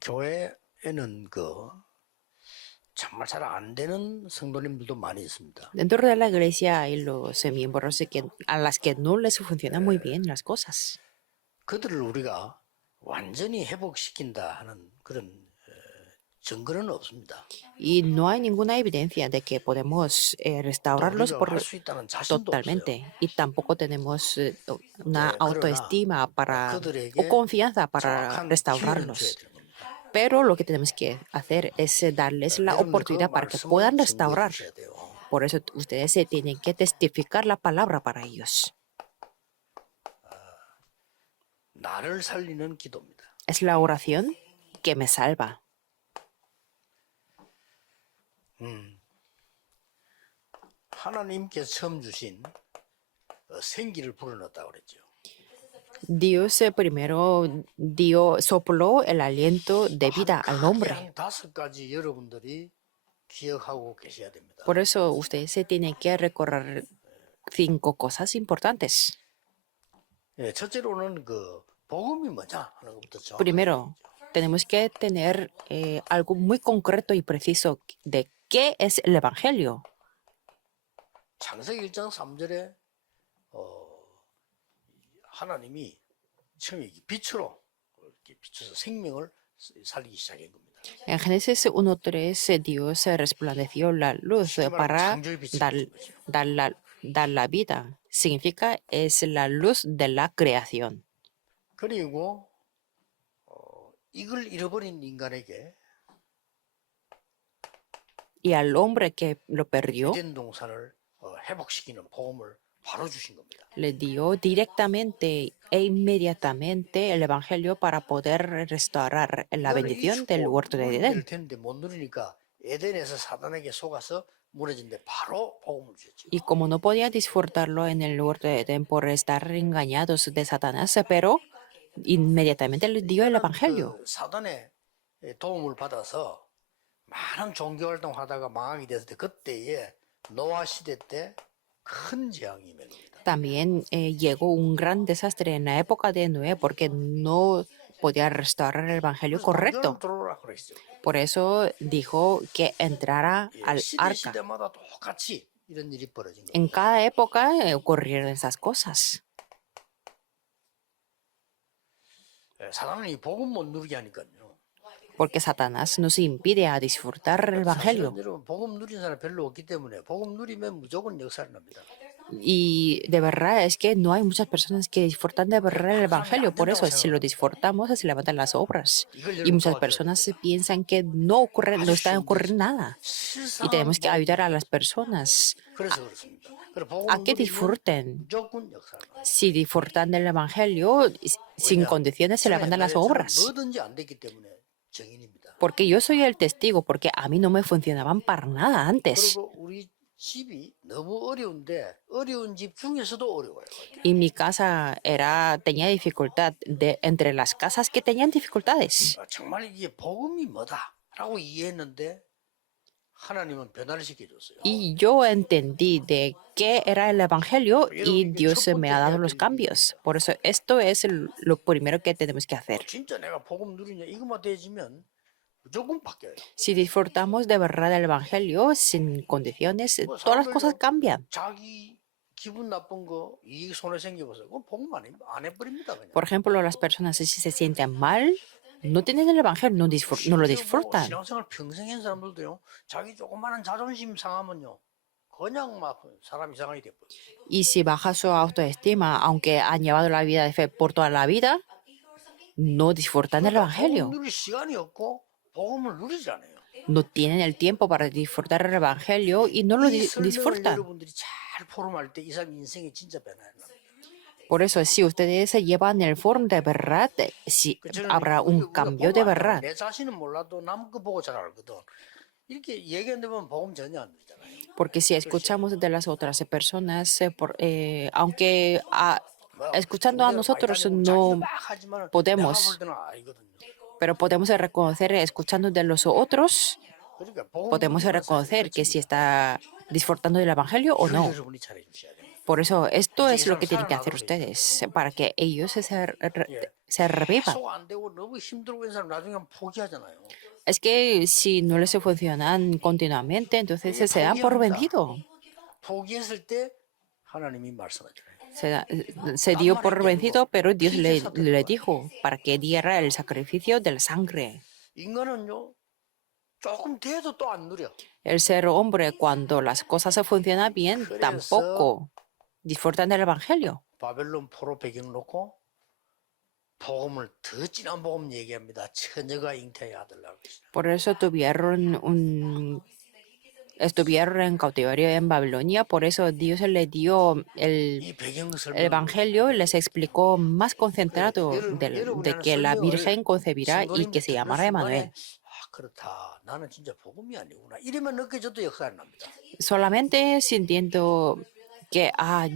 교회에는 정말 잘 안 되는 성도님들도 많이 있습니다. Dentro de la iglesia hay los miembros a las que no les funcionan muy bien las cosas. 그들을 우리가 완전히 회복시킨다 하는 그런 증거는 없습니다. Y no hay ninguna evidencia de que podemos 또 restaurarlos 우리가 할 수 있다는 자신도 없어요. totalmente. Y tampoco tenemos una 그러나 autoestima o 그들에게 confianza para 정확한 기회는 줘야 restaurarlos. 되는 겁니다. Pero lo que tenemos que hacer es darles la 여러분들 그 oportunidad para que 말씀을 puedan 증거해 restaurar. 주셔야 돼요. Por eso ustedes se tienen que testificar la palabra para ellos. 나를 살리는 기도입니다. Es la oración que me salva. 하나님께서 처음 주신 생기를 불어넣었다고 그랬죠. Dios primero sopló el aliento de vida al hombre. 한 5가지 여러분들이 기억하고 계셔야 됩니다. Por eso ustedes se tienen que recorrer 5 cosas importantes. 첫째로는 복음이 뭐냐 하는 것부터 정확하게 Primero, tenemos que tener algo muy concreto y preciso de qué es el Evangelio. 창세기 1장 3절에 하나님이 처음에 빛으로 이렇게 비춰서 생명을 살리기 시작한 겁니다. En Génesis 1:3, Dios resplandeció la luz 쉽게 말하면 para 창조의 빛을 dar, 비춘 거죠. dar la vida. Significa es la luz de la creación. 그리고 이걸 잃어버린 인간에게 Y al hombre que lo perdió, 에덴 동산을 회복시키는 복음을 바로 주신 겁니다. le dio directamente e inmediatamente el Evangelio para poder restaurar la bendición del huerto de 누리면 될 Edén. 텐데 못 누리니까 에덴에서 사단에게 속아서 무너진데 바로 복음을 주셨죠. Y como no podía disfrutarlo en el huerto de Edén por estar engañados de Satanás, pero inmediatamente les dio el Evangelio. 사단의 도움을 받아서 많은 종교 활동하다가 망하게 됐을 때 그때에 노아 시대 때 큰 재앙이 임한 겁니다. También llegó un gran desastre en la época de Noé porque no podía restaurar el Evangelio correcto. 들어오라 그랬죠. Por eso dijo que entrara al 시대 arca. 시대마다 똑같이 이런 일이 벌어진 겁니다. En cada época ocurrieron esas cosas. 사단은 이 복음 못 누리게 하니까요. Porque Satanás nos impide a disfrutar el Evangelio. 사실은 여러분 복음 누린 사람 별로 없기 때문에 복음 누리면 무조건 역사를 납니다. Y de verdad es que no hay muchas personas que disfrutan de verdad el Evangelio. Por eso, si lo disfrutamos, se levantan las obras. Y muchas personas piensan que no está ocurriendo nada. Y tenemos que ayudar a las personas 그래서 그렇습니다. a que disfruten. 무조건 역사를 납니다. Si disfrutan del Evangelio, sin condiciones se levantan las obras. 뭐든지 안 됐기 때문에 증인입니다. Porque yo soy el testigo, porque a mí no me funcionaban para nada antes. 그리고 우리 집이 너무 어려운데 어려운 집 중에서도 어려워요. Y mi casa tenía dificultad entre las casas que tenían dificultades. 정말 이게 복음이 뭐다라고 이해했는데 하나님은 변화를 시켜줬어요. Y yo entendí de qué era el Evangelio y Dios me ha dado los cambios. Por eso esto es lo primero que tenemos que hacer. 진짜 내가 복음 누리냐 이것만 되지면 무조건 바뀌어요. Si disfrutamos de verdad del Evangelio sin condiciones, todas las cosas cambian. 자기 기분 나쁜 거 이익 손해 생겨서 그건 복음 안 해버립니다 그냥. Por ejemplo, las personas si se sienten mal, no tienen el Evangelio, no lo disfrutan. 신앙생활 평생 한 사람들도요. 자기 조그마한 자존심 상하면요. 그냥 막 사람 이상하게 돼버려요. Y si baja su autoestima, aunque han llevado la vida de fe por toda la vida, no disfrutan del Evangelio. 복음 누릴 시간이 없고 복음을 누리지 않아요. No tienen el tiempo para disfrutar el Evangelio y no lo 이 설명을 disfrutan. 여러분들이 잘 포럼할 때 이 사람 인생이 진짜 변화해요. Por eso, si ustedes se llevan el foro de verdad, sí, habrá un cambio de verdad. 내 자신은 몰라도 남 거 보고 잘 알거든. 이렇게 얘기하는데 보면 복음 전혀 안 누리잖아요. Porque si escuchamos de las otras personas, aunque escuchando a nosotros no podemos, pero podemos reconocer, escuchando de los otros, podemos reconocer que si está disfrutando del Evangelio o no. Por eso, esto 이제 이 es lo 사람 que tienen que hacer 살아나도록 해줘야 ustedes, para que ellos 예. se revivan. 계속 안 되고 너무 힘들고 있는 사람 나중에 포기하잖아요. Es que si no les funcionan continuamente, entonces 예, se dan por 포기합니다. vencido. 포기했을 때 하나님이 말씀하잖아요. Se dio por vencido, pero Dios 피 제사드린 le 거예요. dijo para que diera el sacrificio de la sangre. 인간은요 조금 돼도 또 안 누려. El ser hombre, cuando las cosas se funcionan bien, 그래서 tampoco disfrutan del Evangelio. 바벨론 포로 배경 놓고 복음을 더 진한 복음 얘기합니다. 처녀가 잉태의 아들라고 그러시나. Por eso estuvieron en cautiverio en Babilonia, por eso Dios le dio 이 배경 el 설명을 Evangelio y les explicó más concentrado 여러분이 de 하는 que la 설명을 Virgen concebirá y que 성도님들 se 듣는 llamará Emanuel. 순간에 아 그렇다. 나는 진짜 복음이 아니구나. 이러면 느껴져도 역사가 납니다. Solamente sintiendo que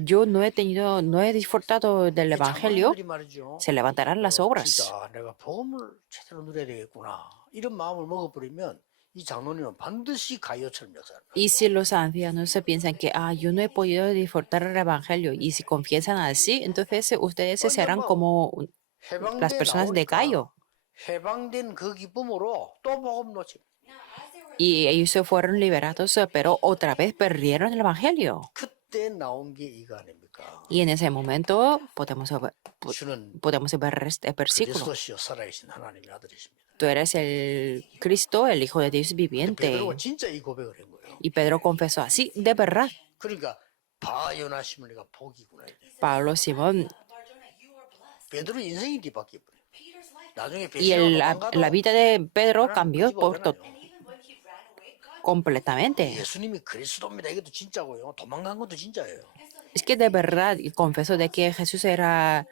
yo no he disfrutado del Evangelio, 장로님들이 말이죠. se levantarán las obras. 진짜 내가 복음을 제대로 누려야 되겠구나. 이런 마음을 먹어버리면 이 장로님은 반드시 가이오처럼 역사를 납니다. Y si los ancianos se piensan que yo no he podido disfrutar el Evangelio, y si confiesan así, entonces ustedes serán como las 해방돼 personas de 나오니까 Cayo. 해방된 그 기쁨으로 또 복음 놓칩니다. Y ellos se fueron liberados, pero otra vez perdieron el Evangelio. 그때 나온 게 이거 아닙니까? Y en ese momento podemos 주는 ver este versículo. 그리스도시요 살아계신 하나님의 아들이십니다. Tú eres el Cristo, el Hijo de Dios viviente. 베드로가 진짜 이 고백을 한 거예요. Y Pedro confesó así, de verdad. 그러니까 바요나심을 내가 복이구나. 이래. Pablo Simón 베드로 인생이 뒤바뀌어 버려. 나중에 y la vida de Pedro cambió por 하나님 completamente. 예수님이 그리스도입니다. 이것도 진짜고요. 도망간 것도 진짜예요. Es que de verdad confesó de que Jesús era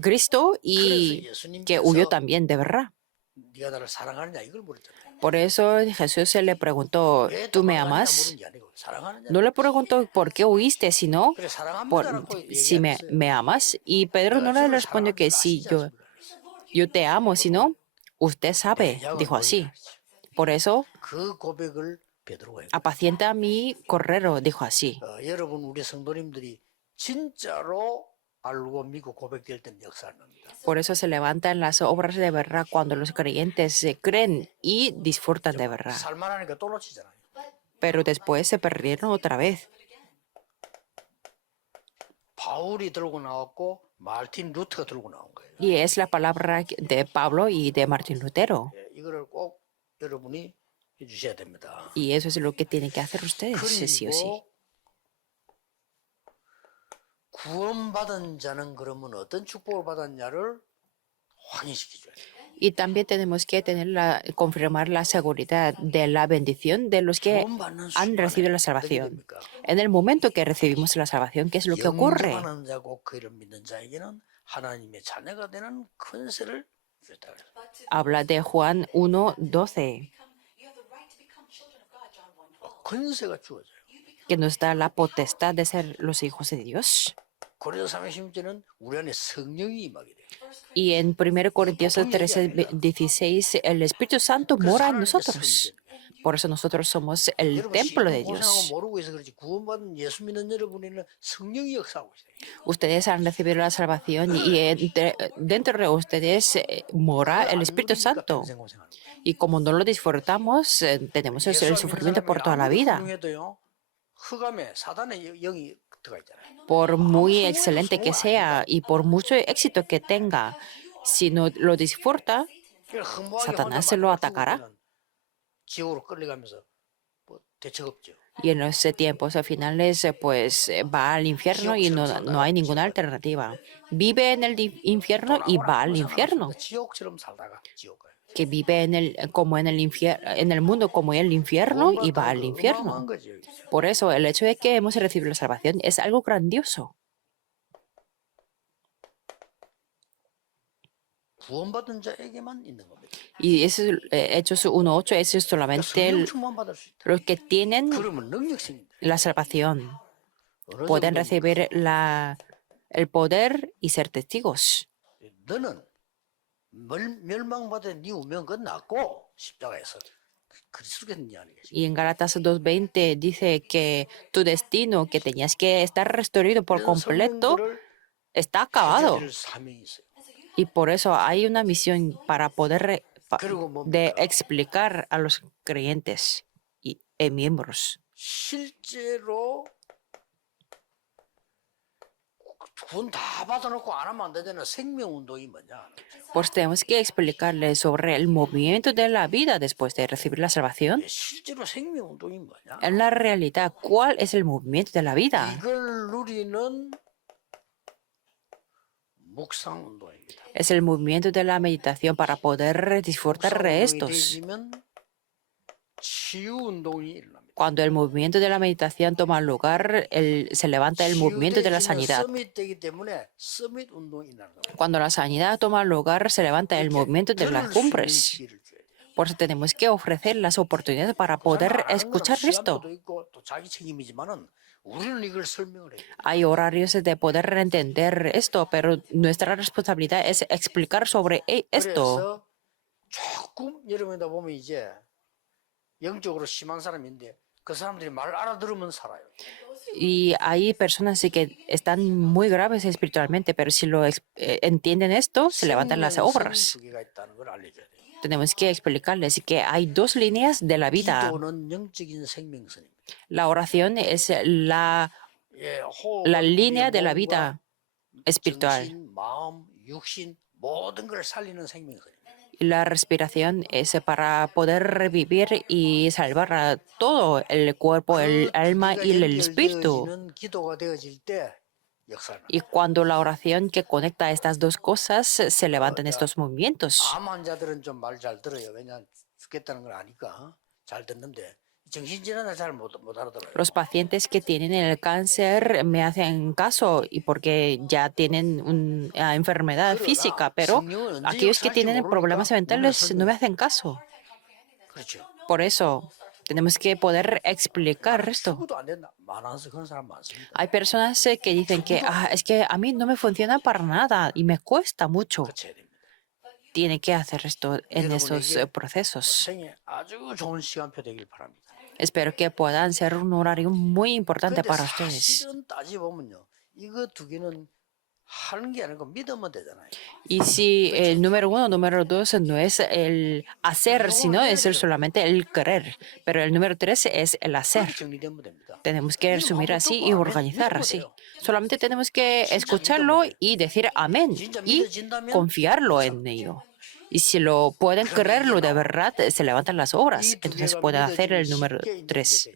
Cristo y que huyó también, de verdad. 네가 나를 사랑하느냐 이걸 물었잖아요. Por eso Jesús se le preguntó, 왜 ¿tú me 도망가느냐 amas? 물은 게 아니고 사랑하느냐. No le preguntó por qué huiste, sino 그래 por 사랑합니다라고 si 얘기했어요. me amas. Y Pedro no le respondió que sí, yo te amo, sino usted sabe, dijo así. Por eso, 그 고백을 베드로가 했고 apacienta a mi correro, dijo así. 여러분 우리 성도님들이 진짜로 알고 믿고 고백될 때는 역사를 납니다. Por eso se levantan las obras de verdad cuando los creyentes se creen y disfrutan de verdad. 살만하니까 또 놓치잖아요. Pero después se perdieron otra vez. 바울이 들고 나왔고 마르틴 루터가 들고 나온 거예요. Y es la palabra de Pablo y de Martín Lutero. 이거를 꼭 여러분이 해주셔야 됩니다. Y eso es lo que tienen que hacer ustedes, sí o sí. 그리고 구원받은 자는 그러면 어떤 축복을 받았냐를 확인시켜줘야 돼요. Y también tenemos que confirmar la seguridad de la bendición de los que 구원받는 han recibido la 어떻게 salvación. 됩니까? En el momento que recibimos la salvación, ¿qué es lo que ocurre? 영접하는 자고 그 이름 믿는 자에게는 하나님의 자녀가 되는 권세를 주었다. Habla de Juan 1:12, 권세가 주어져요. que nos da la potestad de ser los hijos de Dios. 고린도 3:16절은 우리 안에 성령이 임하게 돼요. Y en 1 Corintios 13:16, el Espíritu Santo mora en nosotros. Por eso nosotros somos el 여러분 templo de 신앙 고생하고 Dios. 모르고 있어 그렇지 구원받은 예수 믿는 여러분에는 성령이 역사하고 있어요. Ustedes han recibido la salvación y dentro de ustedes mora el Espíritu Santo. 평생 고생하는 거예요. Y como no lo disfrutamos, tenemos el 예수 안 믿는 sufrimiento por 사람이 toda la 아무리 vida. 훌륭해도요, 흑암에 사단의 영이 들어가 있잖아요. Por muy excelente que sea y por mucho éxito que tenga, si no lo disfruta, 그러니까 허무하게 Satanás 혼자 se lo 마지막 atacará. 죽을 때는 지옥으로 끌려가면서 뭐 대책 없죠. y en los tiempos finales pues va al infierno y no hay ninguna alternativa. Vive en el infierno y va al infierno. 지옥처럼 살다가 지옥 가요. Que vive en el mundo como en el infierno y va al infierno. 어마어마한 거죠. Por eso el hecho de que hemos recibido la salvación es algo grandioso. 구원받은 자에게만 있는 겁니다. Y eso, Hechos 1:8 es solamente 성령 충만 받을 수 있다. los que tienen 그러면 능력생인데. la salvación. 어느 Pueden 정도입니까? recibir el poder y ser testigos. 너는 멸망받은 네 운명 끝났고 십자가에서 그리스도께서는 아니겠습니까? Y en Gálatas 2:20 dice que tu destino, que tenías que estar restaurado por 이런 completo, 설명들을 está 해줘야 acabado. 될 사명이 있어요. Y por eso hay una misión para poder 그리고 de 뭡니까? explicar a los creyentes y miembros. 실제로 돈 다 받아놓고 안 하면 안 되잖아요. 생명운동이 뭐냐? Pues tenemos que explicarles sobre el movimiento de la vida después de recibir la salvación. 실제로 생명운동이 뭐냐? En la realidad, ¿cuál es el movimiento de la vida? 이걸 누리는 묵상운동입니다. Es el movimiento de la meditación para poder disfrutar de 묵상운동이 estos. 되지면 치유운동이 일어납니다. Cuando el movimiento de la meditación toma lugar, se levanta el movimiento de la 치유되지면 sanidad. 서밋되기 때문에 서밋운동이 일어나는 겁니다. Cuando la sanidad toma lugar, se levanta el movimiento de las 들을 수 있는 cumbres. 기회를 줘야 돼요. Por eso tenemos que ofrecer las oportunidades para poder escuchar esto. 시간표도 있고 또 자기 책임이지만은 우리는 이걸 설명을 해요. Hay horarios de poder entender esto, pero nuestra responsabilidad es explicar sobre esto. 그래서 조금 여러분이다 보면 이제 영적으로 심한 사람인데 그 사람들이 말 알아들으면 살아요. Y hay personas que están muy graves espiritualmente, pero si lo entienden esto, se levantan las 생명선 obras. 두 개가 있다는 걸 알려줘야 돼요. Tenemos que explicarles que hay dos líneas de la vida. 기도는 영적인 생명선입니다. La oración es la 예, 호흡은 la línea de la 우리의 vida espiritual. 정신, 마음, 육신 모든 걸 살리는 생명선입니다. Y la respiración es para poder revivir y salvar a todo el cuerpo, el alma y el espíritu. 연결되어지는 기도가 되어질 때 역사를. Y cuando la oración que conecta estas dos cosas se levantan estos movimientos. 암 환자들은 좀 말 잘 들어요. 왜냐 죽겠다는 걸 아니까 잘 듣는데 정신질환을 잘 못 알아들어요. Los pacientes que tienen el cáncer me hacen caso y porque ya tienen una enfermedad física, pero aquellos que tienen problemas mentales no me hacen caso. 그렇죠. Por eso tenemos que poder explicar esto. 죽어도 안 된다. 많아서 그런 사람 많습니다. Hay personas que dicen que es que a mí no me funciona para nada y me cuesta mucho. 그쳐야 됩니다. Tiene que hacer esto en esos procesos. 생에 아주 좋은 시간표 되길 바랍니다. Espero que puedan ser un horario muy importante 근데 para ustedes. 사실은 따지보면요. 이거 두 개는 하는 게 아니고 믿으면 되잖아요. Y si el número uno, número dos no es el hacer, sino es solamente el querer. Pero el número tres es el hacer. 그렇게 정리되면 됩니다. Tenemos que resumir así y organizar así. Solamente tenemos que escucharlo y decir amén y confiarlo en ello. Y si lo pueden creerlo de verdad, se levantan las obras. Entonces pueden hacer el número 3.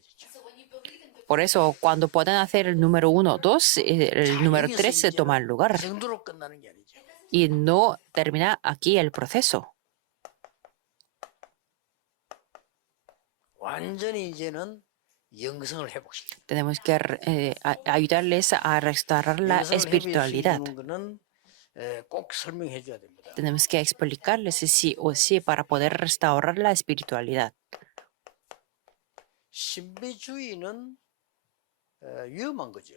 Por eso, cuando puedan hacer el número 1, 2, el número 3 se toma el lugar. 그 정도로 끝나는 게 아니죠. Y no termina aquí el proceso. 완전히 이제는 영성을 회복시키는 Tenemos que ayudarles a restaurar la espiritualidad. 거는 꼭 설명해 줘야 됩니다. Tenemos que explicarles sí o sí para poder restaurar la espiritualidad. 신비주의는 위험한 거죠.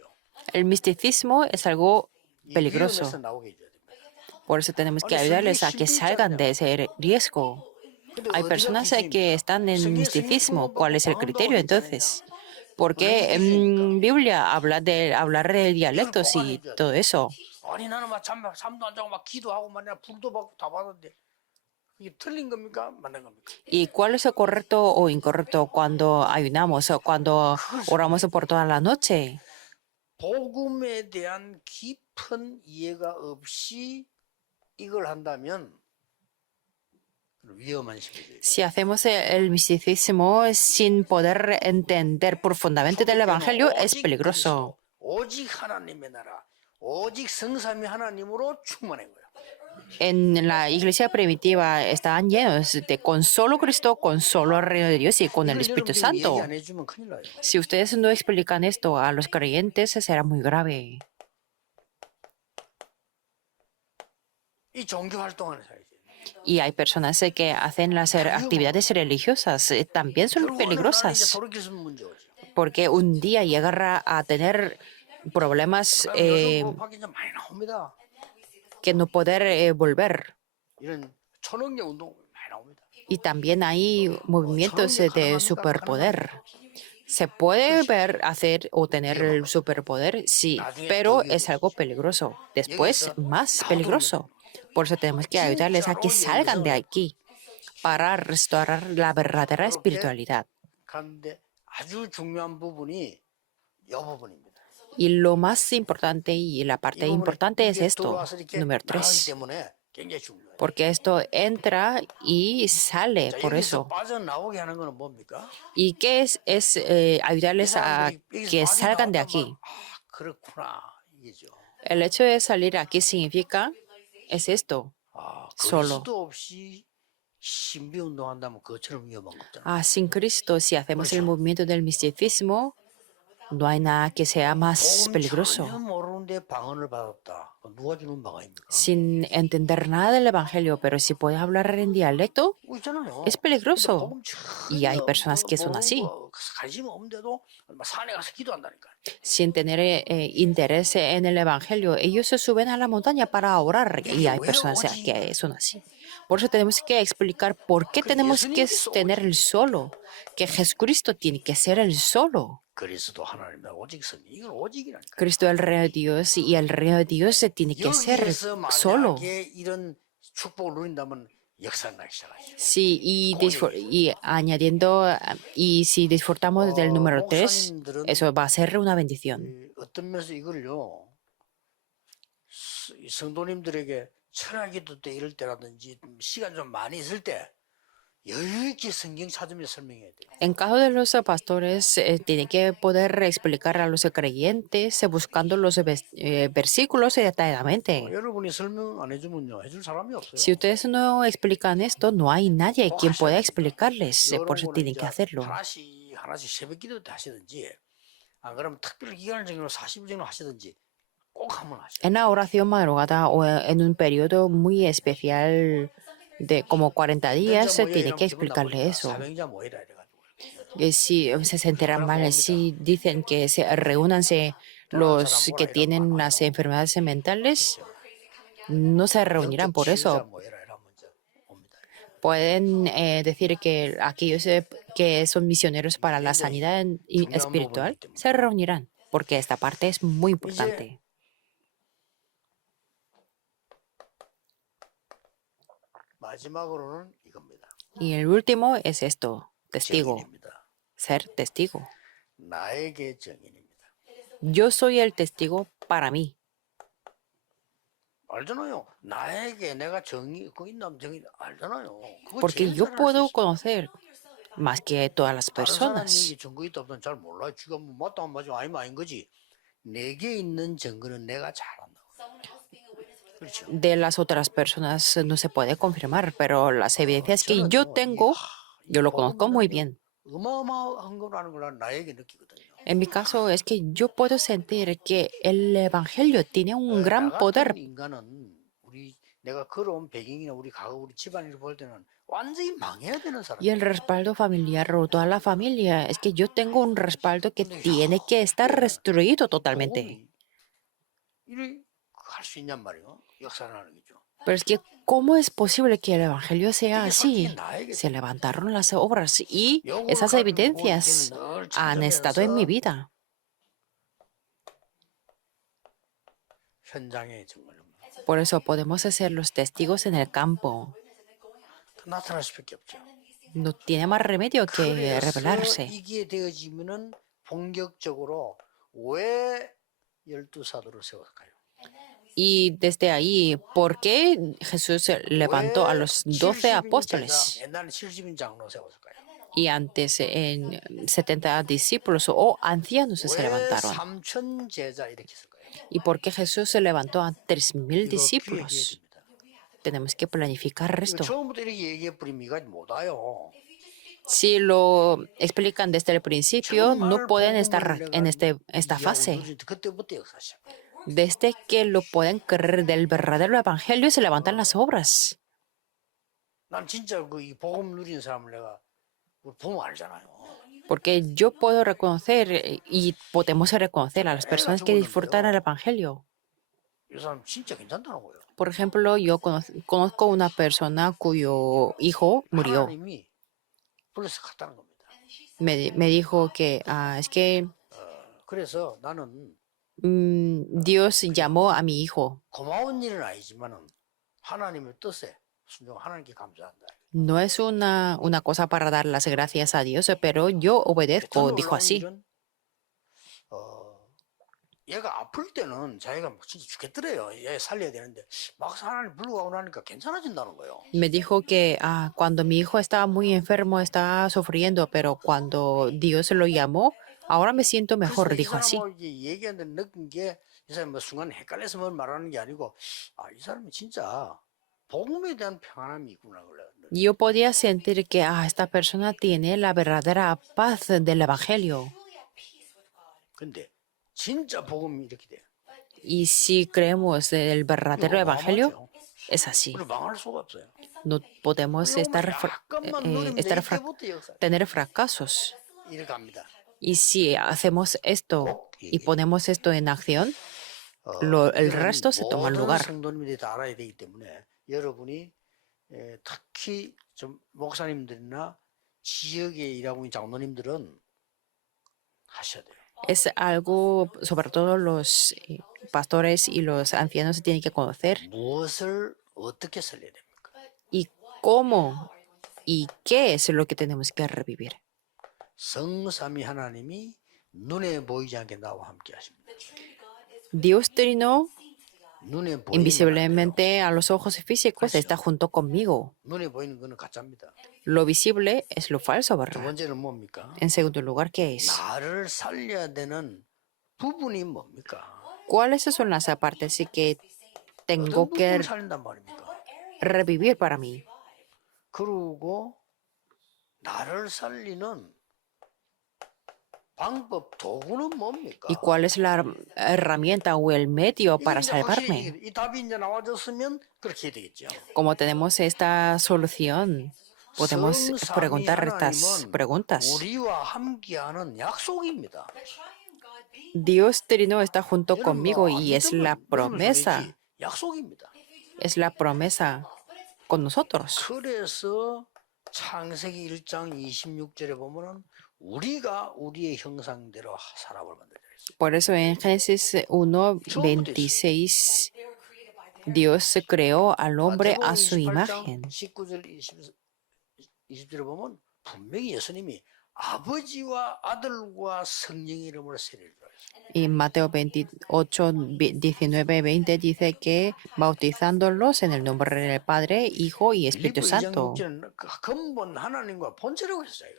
El misticismo es algo 이 peligroso. 위험에서 나오게 해줘야 됩니다. Por eso tenemos que ayudarles a que salgan de ese riesgo. 근데 Hay 어디가 personas que 기준입니까? están en 성경에 misticismo. 성경 ¿Cuál es el 공부하고 criterio 마음도 entonces? 하고 Porque en Biblia habla de hablar de dialectos y todo eso. 아니 나는 막 잠도 안 자고 막 기도하고 막 내가 불도 받고 다 받았는데 이게 틀린 겁니까? 맞는 겁니까? ¿Y cuál es el correcto o incorrecto cuando ayunamos o cuando oramos por toda la noche? 복음에 대한 깊은 이해가 없이 이걸 한다면 위험한 신비주의. Si hacemos el misticismo sin poder entender profundamente del Evangelio, es peligroso. 오직 하나님의 나라, 오직 성삼위 하나님으로 충만한 거예요. En la iglesia primitiva estaban llenos de con solo Cristo, con solo el reino de Dios y con el Espíritu 여러분들이 Santo. 얘기 안 해주면 큰일 나요. Si ustedes no explican esto a los creyentes, será muy grave. 이 종교 활동하는 사람이 Y hay personas que hacen las actividades religiosas, también son peligrosas, 돌이킬 수 있는 문제 오죠. porque un día llegará a tener problemas 요즘 법학이 좀 많이 나옵니다. que no poder volver. 이런 초능력 운동 많이 나옵니다. Y también hay movimientos 저런 게 de 가능합니까? superpoder. 가능합니다. ¿Se puede 그렇죠. ver, hacer o tener el 위험한 거죠. superpoder? Sí, 나중에 더 pero es algo 위험해지죠. peligroso. Después, 여기서 más 나오도록 peligroso. Por eso tenemos que ayudarles a que 진짜로 salgan 영성을 de 베풀 aquí para restaurar la verdadera 그렇게 espiritualidad. 가는데 아주 중요한 부분이 이 부분입니다. Y lo más importante y la 이 parte 부분에 importante es 이게 esto, 들어와서 이렇게 número 나가기 3. 때문에 굉장히 중요해요. Porque esto entra y sale 자, por 여기서 eso. 빠져나오게 하는 거는 뭡니까? ¿Y qué es? Es 이 ayudarles a 사람들이 여기서 que salgan de 빠져나온다면 aquí. 그렇구나 이게죠. El hecho de salir aquí significa, es esto, solo. 그리스도 없이 신비 운동한다면 그것처럼 위험한 거 없잖아요. Sin Cristo, si hacemos el 그렇죠. movimiento del misticismo, no hay nada que sea más 복음 전혀 peligroso. 모르는데 방언을 받았다. 그건 누가 주는 방언입니까? Sin entender nada del Evangelio, pero si puedes hablar en dialecto, 있잖아요. es 근데 peligroso. 복음 Y hay 전혀 personas que son 모르는 así, 거 관심 없는데도 막 산에 가서 기도한다니까. sin tener interés en el Evangelio. Ellos se suben a la montaña para orar y 이게 hay 왜 personas 오직인가? que son así. Por eso tenemos que explicar por qué 그 tenemos que 예수님께서 tener el solo, que Jesucristo tiene que ser el solo. 그리스도 하나님이다. 오직 성령. 이건 오직이라니까. Cristo el Rey de Dios y el Rey de Dios se tiene que ser 여기에서 solo. 만약에 이런 축복을 누린다면 역사가 나기 시작하죠. Sí, y añadiendo, y si disfrutamos del número 3, 목사님들은 eso va a ser una bendición. 어떤 면에서 이걸요. 이 성도님들에게 철학기도 때 이럴 때라든지 시간 좀 많이 있을 때 여유 있게 성경 찾으면서 설명해야 돼요. En caso de los pastores, tiene que poder explicar a los creyentes buscando los versículos detalladamente. 여러분이 설명 안 해주면요 해줄 사람이 없어요. Si ustedes no explican esto, no hay nadie quien pueda explicarles. Por 이런 eso 거는 tienen 이제 que hacerlo. 하나씩 새벽기도 때 하시든지 안 그러면 특별 기간을 정해서 40일 정도 하시든지 꼭 한번 하셔요. En la oración madrugada o en un periodo muy especial de como 40 días, se tiene que explicarle eso. 사명자 모이라 이래가지고. Si se enteran mal, si dicen que se reúnanse los que tienen las enfermedades mentales, no se reunirán por eso. 모여라 이러면 이제 옵니다. Pueden decir que aquellos que son misioneros para la sanidad espiritual se reunirán, porque esta parte es muy importante. 마지막으로는 이겁니다. Y el último es esto, testigo, 증인입니다. ser testigo. 나에게 증인입니다. Yo soy el testigo para mí, 알잖아요. 나에게 내가 정의 그 있남 정의 알잖아요. 그거 porque 제일 yo 잘할 수 puedo 있어요. conocer más que todas las 다른 사람이 personas. 이게 증거 있다 없다 잘 몰라. 지가 뭐 맞다 안 맞아 아니면 아닌 거지. 내게 있는 증거는 내가 잘 안다고. 그렇죠. De las otras personas no se puede confirmar, pero las evidencias que yo tengo, yo lo conozco muy bien. 어마어마한 거라는 걸 나에게 느끼거든요. En mi caso es que yo puedo sentir que el Evangelio tiene un gran 나 poder. 같은 인간은 내가 걸어온 배경이나 우리 가고 우리 집안을 볼 때는 완전히 망해야 되는 사람. Y el respaldo familiar o toda la familia es que yo tengo un respaldo que tiene que estar destruido totalmente. 이래 할수 있냔 말이에요. 역사라는 거죠. Pero es que, ¿cómo es posible que el Evangelio sea así? Se levantaron las obras y esas evidencias han estado en mi vida. 현장의 정말 Por eso podemos ser los testigos en el campo. 나타날 수밖에 없죠. No tiene más remedio que 그래서 revelarse. 이게 되어지면은 본격적으로 왜 12사도를 세웠을까요? Y desde ahí, ¿por qué Jesús levantó a los 12 apóstoles? 옛날에 70인 장로 세웠을까요? Y antes en 70 discípulos o ancianos se 왜 levantaron. 3천 제자 이렇게 했을까요? ¿Y por qué Jesús se levantó a 3,000 이거 discípulos? 기획해야 됩니다. Tenemos que planificar 이거 esto. 처음부터 이렇게 얘기해 버리면 못 와요. Si lo explican desde el principio, no pueden estar en esta fase. 그때부터 역사 시작. Desde que lo pueden creer del verdadero evangelio, se levantan las obras. 난 진짜 이 복음 누린 사람을 내가 보면 알잖아요. Porque yo puedo reconocer y podemos reconocer a las personas que disfrutan el evangelio. 이 사람 진짜 괜찮다는 거예요. Por ejemplo, yo conozco una persona cuyo hijo murió. 하나님이 불러서 갔다는 겁니다. Me dijo que es que 그래서 나는 Dios llamó a mi hijo. 고마운 일은 아니지만은 하나님의 뜻에 순종 하나님께 감사한다. No es una cosa para dar las gracias a Dios, pero yo obedezco, 저는 dijo 놀라운 así. 일은 얘가 아플 때는 자기가 막 진짜 죽겠더래요. 얘 살려야 되는데 막상 하나님 불러가고 나니까 괜찮아진다는 거예요. Me dijo que cuando mi hijo estaba muy enfermo, estaba sufriendo, pero cuando Dios lo llamó, ahora me siento 그래서 mejor, 이 dijo así. 사람하고 얘기하는데 느낀 게 이 사람이 뭐 순간 헷갈려서 뭘 말하는 게 아니고 이 사람이 진짜 복음에 대한 평안함이 있구나 그래. Yo podía sentir que esta persona tiene la verdadera paz del Evangelio. 근데 진짜 복음이 이렇게 돼. Y si creemos el verdadero 이거 Evangelio, 어마어마하죠. es así. 우리 망할 수가 없어요. No podemos 약간만 누리면 estar 내 때부터 역사 tener fracasos. 이렇게 합니다. Y si hacemos esto y ponemos esto en acción, el 이거는 resto se toma 모든 lugar. 성도님들이 다 알아야 되기 때문에 여러분이 특히 좀 목사님들이나 지역에 일하고 있는 장로님들은 하셔야 돼요. Es algo, sobre todo los pastores y los ancianos tienen que conocer 무엇을 어떻게 살려야 됩니까? y cómo y qué es lo que tenemos que revivir. 성삼위 하나님이 눈에 보이지 않게 나와 함께 하십니다. Dios Trino, 눈에 보이면 안 돼요. invisiblemente a los ojos físicos, está junto conmigo. 눈에 보이는 거는 가짜입니다. Lo visible es lo falso, 두 ¿verdad? 번째는 뭡니까? En segundo lugar, ¿qué es? 나를 살려야 되는 부분이 뭡니까? ¿Cuáles son las partes que tengo 어떤 que 부분을 살린단 말입니까? revivir para mí? 그리고 나를 살리는 방법, 도구는 뭡니까? ¿Y cuál es la herramienta o el medio 이게 para 이제 확실히 salvarme? 이 답이 이제 나와졌으면 그렇게 해야 되겠죠. Como tenemos esta solución, podemos 성삼위 preguntar estas 하나님은 preguntas. 우리와 함께하는 약속입니다. Dios Trino está junto 여러분 conmigo 뭐 y es 믿으면 la 믿으면 promesa, 소리지. 약속입니다. es la promesa con nosotros. 그래서 창세기 1장 26절에 보면은 우리가 우리의 형상대로 사람을 만들자 했어요. Por eso en Génesis 1:26 Dios creó al hombre a su 28장 imagen. 19절 20절에 보면 분명히 예수님이 아버지와 아들과 성령의 이름으로 세례를 줘요. Y Mateo 28, 19, 20 dice que bautizándolos en el nombre del Padre, Hijo y Espíritu 빌립보 2장 Santo. 6절은 그 근본 하나님과 본체라고 했어요.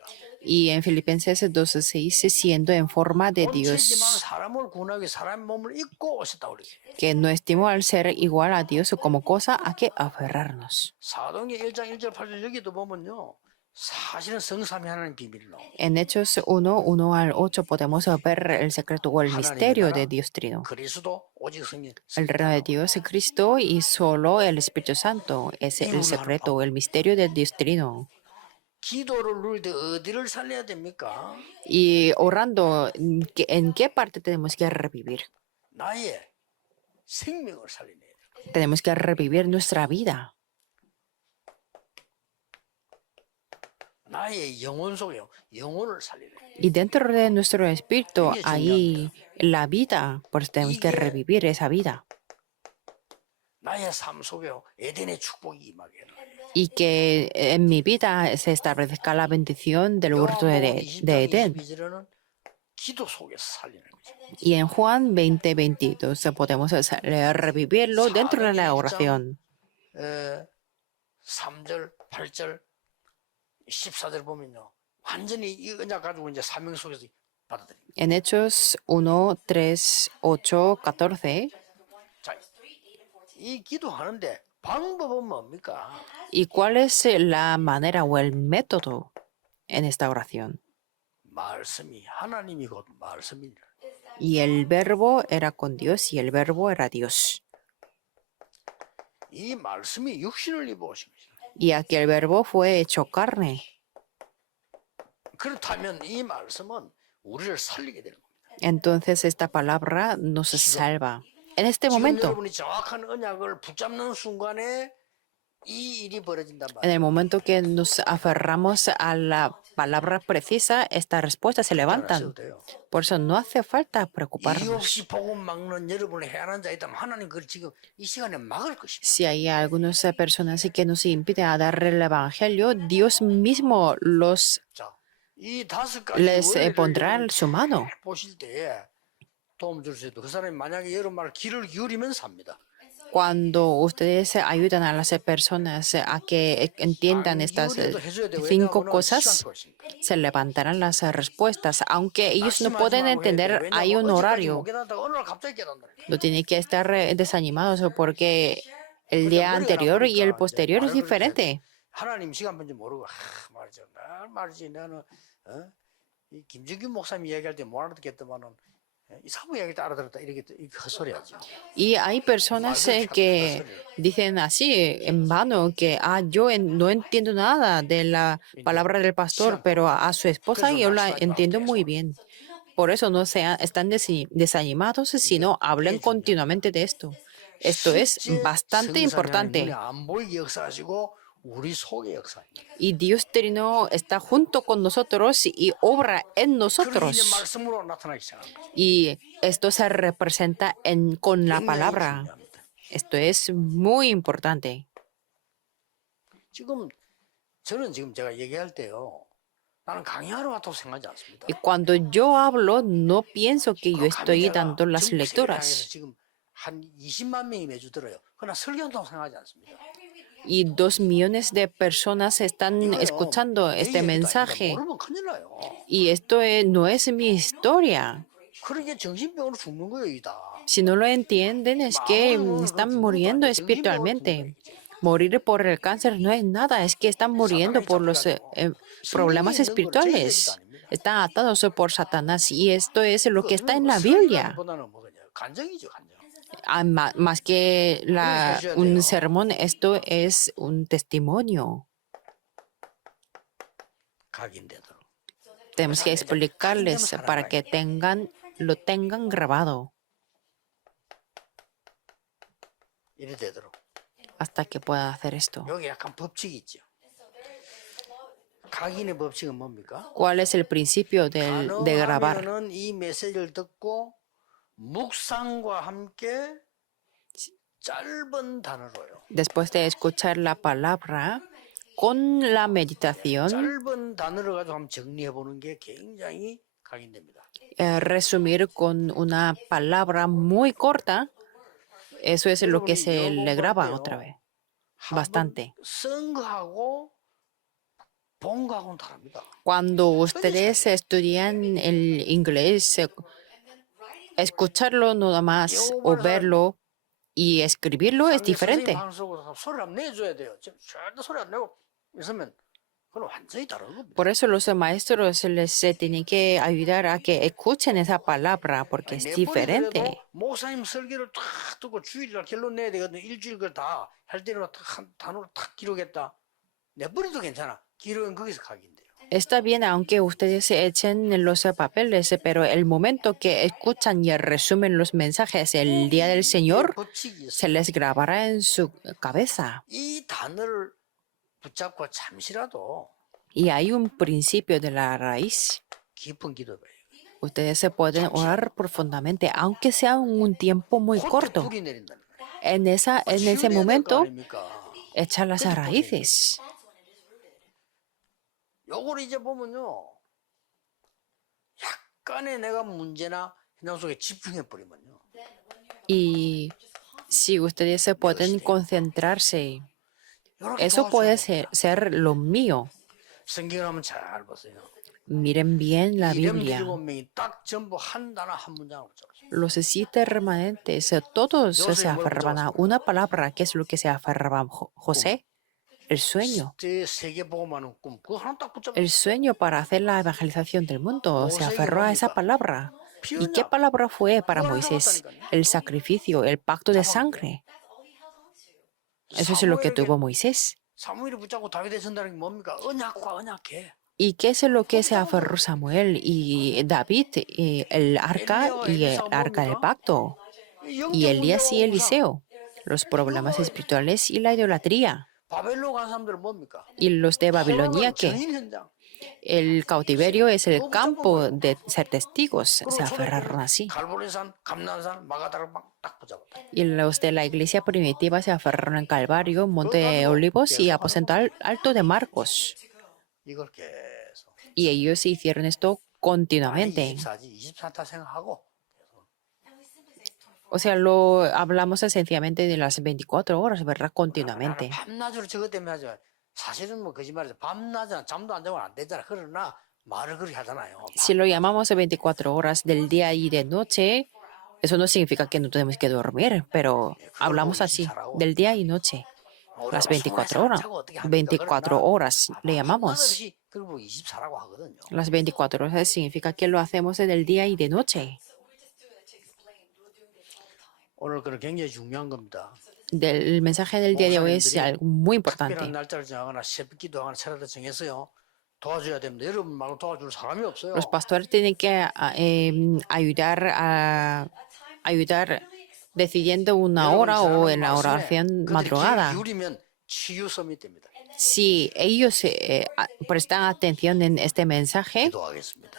Y en Filipenses 2:6 siendo en forma de 본체지만 Dios, 사람을 구원하기 사람 몸을 입고 오셨다고 그래요. que no estimó al ser igual a Dios como cosa a que aferrarnos. 사도행전 1장 1절 8절 여기도 보면요. 사실은 성삼위 하나님 비밀로 En Hechos 1, 1 al 8 podemos ver el secreto o el misterio de Dios Trino. 그리스도 오직 성령 El reino de Dios es Cristo y solo el Espíritu Santo es el secreto o el misterio de Dios Trino. 기도를 누릴 때 어디를 살려야 됩니까? Y orando, ¿en qué parte tenemos que revivir? 나의 생명을 살리네. Tenemos que revivir nuestra vida. 나의 영혼 속에 영혼을 살리네. Y dentro de nuestro espíritu hay la vida, pues tenemos que revivir esa vida. 나의 삶 속에 에덴의 축복이 임하게 해라. Y que en mi vida se establezca la bendición del huerto de 20장 Edén. 22절에는 기도 속에서 살리는 거죠. Y en Juan 20, 22 podemos revivirlo dentro de la oración. 3절, 8절, 14절 보면요. 완전히 이 은약 가지고 이제 사명 속에서 받아들입니다. En Hechos 1, 3, 8, 14. 자, 이 기도하는데 방법은 뭡니까? ¿Y cuál es la manera o el método en esta oración? 말씀이 하나님이 곧 말씀이니라. Y el verbo era con Dios y el verbo era Dios. 이 말씀이 육신을 입어 오신 것이다. Y aquí el verbo fue hecho carne. 그렇다면 이 말씀은 우리를 살리게 되는 겁니다. Entonces esta palabra nos salva. en este 지금 momento. 여러분이 정확한 언약을 붙잡는 순간에 이 일이 벌어진단 En el 말이에요. momento que nos aferramos a la palabra precisa, estas respuestas se 걱정 안 levantan. 하셔도 돼요. Por eso no hace falta 이유 preocuparnos. 없이 복음 막는 여러분의 해안한 자 있다면 하나님 그걸 지금 이 시간에 막을 것입니다. Si hay algunas personas que nos impiden a dar el evangelio, Dios mismo 자, 이 다섯 가지 les 원리를 pondrá 여러분이 su mano. 잘 보실 때에 도움 줄 수 있도록 그 사람이 만약에 여러분 말 귀를 기울이면 삽니다. Cuando ustedes ayudan a las personas a que entiendan 안 estas 기울여도 해줘야 돼요. 5 왜냐하면 시간 cosas, 필요 있으니까. se levantarán las respuestas. Aunque ellos no 낙심하지 pueden 말고 해야 돼요. entender, hay 왜냐하면 un 어제까지 horario. 못 깨닫다가 어느 날 갑자기 깨닫는다. No tienen que estar desanimados porque el 그러니까 día 머리가 anterior y el 나쁘니까 이제 posterior es 말을 그렇게 해야 돼. diferente. 하나님 시간 뭔지 모르고 말이죠. 나 말이지 나는 이 김정균 목사님 이야기할 때 못 알아듣겠더만은 이 사부 이야기할 때 알아들었다 이렇게 헛소리하죠. Y hay personas que dicen así en vano que yo no entiendo nada de la palabra del pastor, pero a su esposa yo la entiendo muy bien. Por eso no están desanimados, sino hablen continuamente de esto. Esto es bastante importante. 안 보이게 역사하시고 우리 속에 역사합니다. Y Dios Trino está junto con nosotros y obra en 그렇게 이제 nosotros. 말씀으로 나타나기 시작합니다. Y esto se representa con la 굉장히 palabra. 중요합니다. Esto es muy importante. 지금 저는 지금 제가 얘기할 때요. 나는 강의하러 왔다고 생각하지 않습니다. Y cuando yo hablo, no pienso que yo 가면 estoy 제가 dando las 전국 세계를 lecturas. 향해서 지금 한 20만 명이 매주 들어요. 그러나 설교한다고 생각하지 않습니다. Y 2 millones de personas están 이거요, escuchando 내 este 얘기도 아닙니다. mensaje. 모르면 큰일 나요. Y esto no es mi historia. 그러게 정신병으로 죽는 거예요, 이 다. Si no lo entienden, es que están muriendo espiritualmente. Morir por el cáncer no es nada, es que están muriendo por los problemas espirituales. Están atados por Satanás y esto es lo que está en la Biblia. 보다는 뭐냐? 간정이죠, 간정. Más que un sermón, esto es un testimonio. 각인되도록. Tenemos que explicarles para que lo tengan grabado 이래 되도록. hasta que pueda hacer esto. 여기 약간 법칙이 있죠. 각인의 법칙은 뭡니까? ¿Cuál es el principio de grabar? 가능하면은 이 메시지를 듣고 묵상과 함께 짧은 단어로요. Después de escuchar la palabra, con la meditación, 짧은 단어를 가지고 한번 정리해 보는 게 굉장히 각인됩니다. resumir con una palabra muy corta, eso es lo que se le graba otra vez. Bastante. 쓴 거하고 본 거하고는 다릅니다. Cuando ustedes estudian el inglés, escucharlo nada más o verlo y escribirlo es diferente. 선생님 방송으로 소리를 한번 내줘야 돼요. 지금 절대 소리 안 내고 있으면 그건 완전히 다른 겁니다. Por eso los maestros les tienen que ayudar a que escuchen esa palabra porque es diferente. 목사님 설교를 탁 듣고 주일이라 결론 내야 되거든. 일주일 걸 다 할 때는 한 단어로 탁 기록했다. 내버려도 괜찮아. 기록은 거기서 각인돼요. Está bien aunque ustedes echen los papeles, pero el momento que escuchan y resumen los mensajes el día del Señor, se les grabará en su cabeza. 이 단어를 붙잡고 잠시라도 Y hay un principio de la raíz. 깊은 기도해요. Ustedes se pueden orar profundamente, aunque sea un tiempo muy corto. 불이 내린다는 거예요. En ese 치유돼야 될 거 momento, 아닙니까? echar las raíces. 요걸 이제 보면요. 약간의 내가 문제나 현장 속에 집중해 버리면요. Y si ustedes se pueden concentrarse, 요렇게 eso puede 도와줘야 ser lo mío. 성경을 한번 잘 보세요. Miren bien la 이름 Biblia. 7명이 딱 전부 한 단어 한 문장으로 잡았어요. Los 7 remanentes, todos se aferraban a una palabra. ¿Qué es lo que se aferraba José? El sueño. 제 세계 보고만은 꿈 그거 하나 딱 붙잡았어요. El sueño para hacer la evangelización del mundo. Se aferró a esa palabra. ¿Y qué palabra fue para Moisés? El sacrificio, el pacto de sangre. Eso es lo que tuvo Moisés. 사무엘이 붙잡고 다윗의 전달한 게 뭡니까? 언약과 언약계. ¿Y qué es lo que se aferró Samuel y David? El arca y el arca del pacto. Y Elías y 영적 문제와 우상. Eliseo, los problemas espirituales y la idolatría. 바벨로 간 사람들은 뭡니까? Y los de Babilonia, 포로는 ¿qué? 전인 현장. El cautiverio es el campo de ser testigos. Se aferraron así. 갈보리산, 감난산, 마가다락방 딱 붙잡았다. Y los de la iglesia primitiva se aferraron en Calvario, Monte de Olivos y aposento alto de Marcos. 이걸 계속. Y ellos hicieron esto continuamente. 24지, 24타 생각하고. O sea, lo hablamos esencialmente de las 24 horas, ¿verdad? Continuamente. 밤낮으로 저것 때문에 하죠. 사실은 뭐 거짓말이죠. 밤낮은 잠도 안 자고 안 되잖아. 그러나 말을 그렇게 하잖아요. Si lo llamamos 24 horas del día y de noche, eso no significa que no tenemos que dormir, pero hablamos así, del día y noche. Las 24 horas. 24 horas le llamamos. 그리고 24라고 하거든요. Las 24 horas significa que lo hacemos del día y de noche. 오늘 그는 굉장히 중요한 겁니다. El mensaje del día de hoy es algo muy importante. 특별한 날짜를 정하거나 새벽 기도하거나 차라리 정해서요. 도와줘야 됩니다. 여러분 말고 도와줄 사람이 없어요. Los pastores tienen que ayudar decidiendo una hora o en la oración madrugada. 기울이면 치유 서밋 됩니다. Si ellos prestan atención en este mensaje, 기도하겠습니다.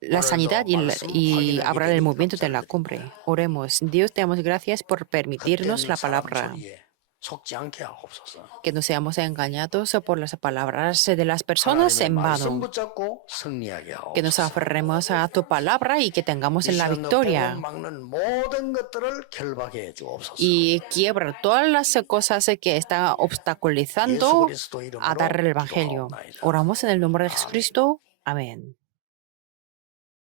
la sanidad y habrá el movimiento de la cumbre. Oremos. Dios, te damos gracias por permitirnos la palabra. 속지 않게 하옵소서. Que no seamos engañados por las palabras de las personas en 말씀 vano. 붙잡고 승리하게 Que nos 하옵소서. aferremos a tu palabra y que tengamos 이 la 시간도 victoria. 복음 막는 모든 것들을 결박해 주옵소서. Y quiebra todas las cosas que están obstaculizando 예수 그리스도 a dar el 이름으로 evangelio. 기도하옵나이다. Oramos en el nombre de Jesucristo. Amén.